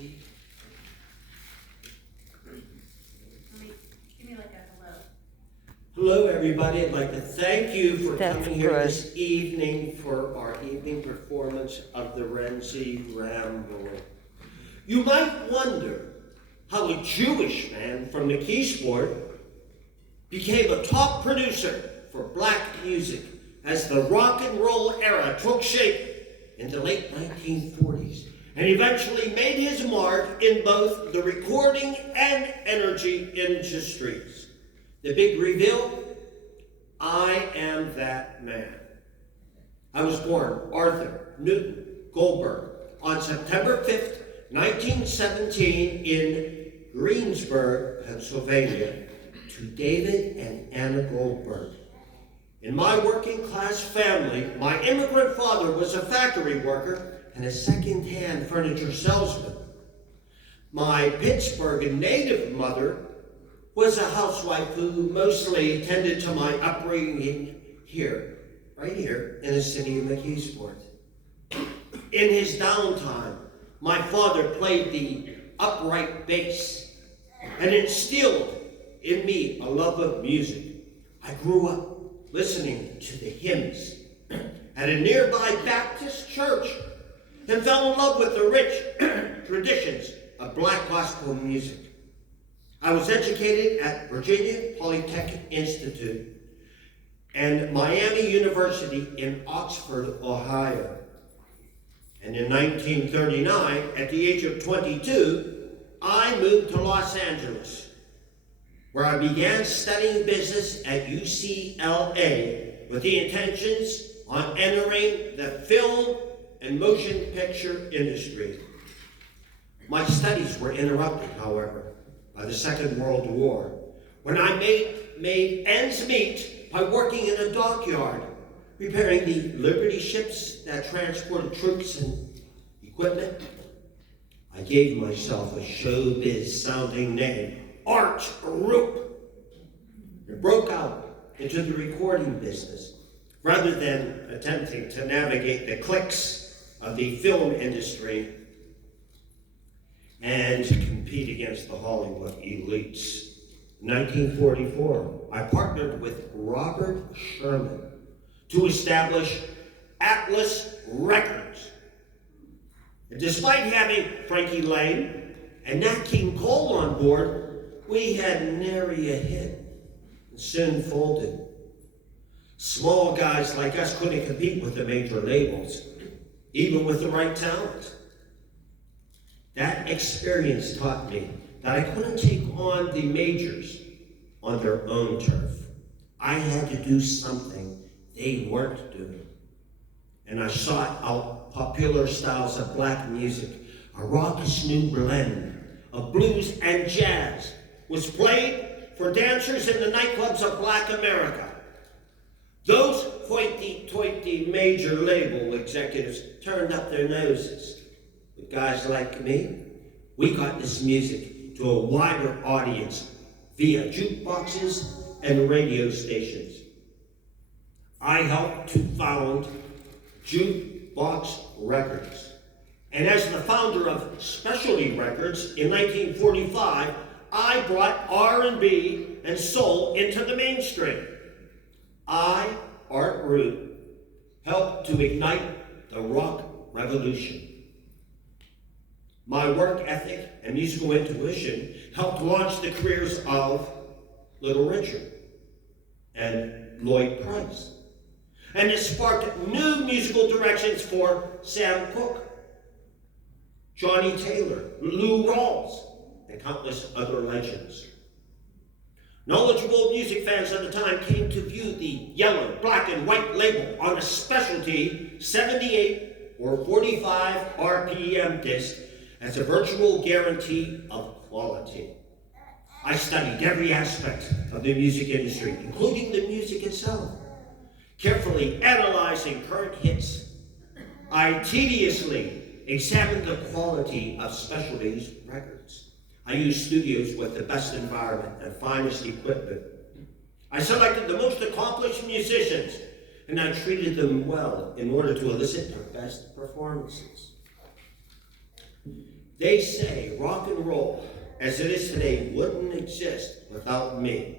Give me like a hello. Hello, everybody. I'd like to thank you for That's coming here good. this evening for our evening performance of the Renzie Ramble. You might wonder how a Jewish man from McKeesport became a top producer for black music as the rock and roll era took shape in the late 1940s and eventually made his mark in both the recording and energy industries. The big reveal, I am that man. I was born Arthur Newton Goldberg on September 5th, 1917 in Greensburg, Pennsylvania, to David and Anna Goldberg. In my working class family, my immigrant father was a factory worker and a second-hand furniture salesman. My Pittsburgh native mother was a housewife who mostly tended to my upbringing here, right here in the city of McKeesport. In his downtime, my father played the upright bass and instilled in me a love of music. I grew up listening to the hymns at a nearby Baptist church and fell in love with the rich traditions of black gospel music. I was educated at Virginia Polytechnic Institute and Miami University in Oxford, Ohio. And in 1939, at the age of 22, I moved to Los Angeles, where I began studying business at UCLA with the intentions on entering the film and motion picture industry. My studies were interrupted, however, by the Second World War, when I made ends meet by working in a dockyard, repairing the Liberty ships that transported troops and equipment. I gave myself a showbiz-sounding name, Arthur Rupe, and broke out into the recording business, rather than attempting to navigate the cliques of the film industry and compete against the Hollywood elites. In 1944, I partnered with Robert Sherman to establish Atlas Records. And despite having Frankie Lane and Nat King Cole on board, we had nary a hit and soon folded. Small guys like us couldn't compete with the major labels, even with the right talent. That experience taught me that I couldn't take on the majors on their own turf. I had to do something they weren't doing. And I sought out popular styles of black music. A raucous new blend of blues and jazz was played for dancers in the nightclubs of black America. Those hoity-toity major label executives turned up their noses. But guys like me, we got this music to a wider audience via jukeboxes and radio stations. I helped to found Jukebox Records. And as the founder of Specialty Records in 1945, I brought R&B and soul into the mainstream. I, Arthur Rupe, helped to ignite the rock revolution. My work ethic and musical intuition helped launch the careers of Little Richard and Lloyd Price. And it sparked new musical directions for Sam Cooke, Johnny Taylor, Lou Rawls, and countless other legends. Knowledgeable music fans at the time came to view the yellow, black, and white label on a specialty 78 or 45 RPM disc as a virtual guarantee of quality. I studied every aspect of the music industry, including the music itself, carefully analyzing current hits. I tediously examined the quality of Specialty's records. I used studios with the best environment and finest equipment. I selected the most accomplished musicians, and I treated them well in order to elicit their best performances. They say rock and roll, as it is today, wouldn't exist without me.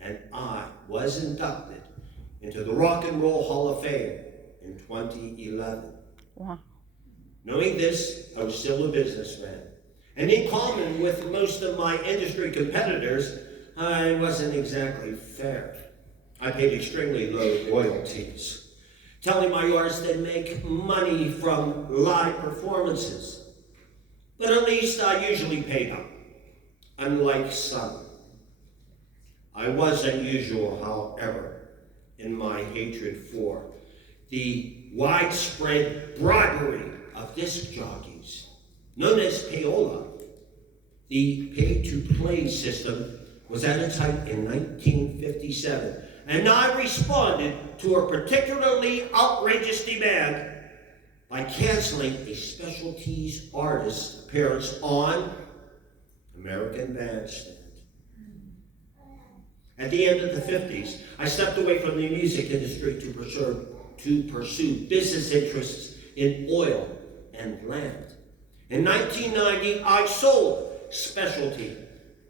And I was inducted into the Rock and Roll Hall of Fame in 2011. Wow. Knowing this, I was still a businessman. And in common with most of my industry competitors, I wasn't exactly fair. I paid extremely low royalties, telling my artists they'd make money from live performances. But at least I usually paid up, unlike some. I was unusual, however, in my hatred for the widespread bribery of disc jockeys, known as payola. The pay-to-play system was at its height in 1957, and I responded to a particularly outrageous demand by canceling a specialties artist appearance on American Bandstand. At the end of the 50s, I stepped away from the music industry to pursue business interests in oil and land. In 1990, I sold Specialty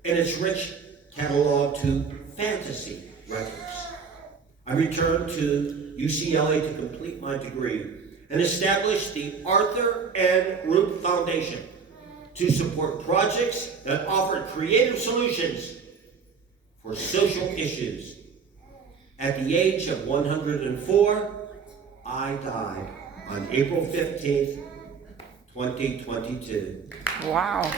and its rich catalog to Fantasy Records. I returned to UCLA to complete my degree and established the Arthur Rupe Foundation to support projects that offered creative solutions for social issues. At the age of 104, I died on April 15th, 2022. Wow.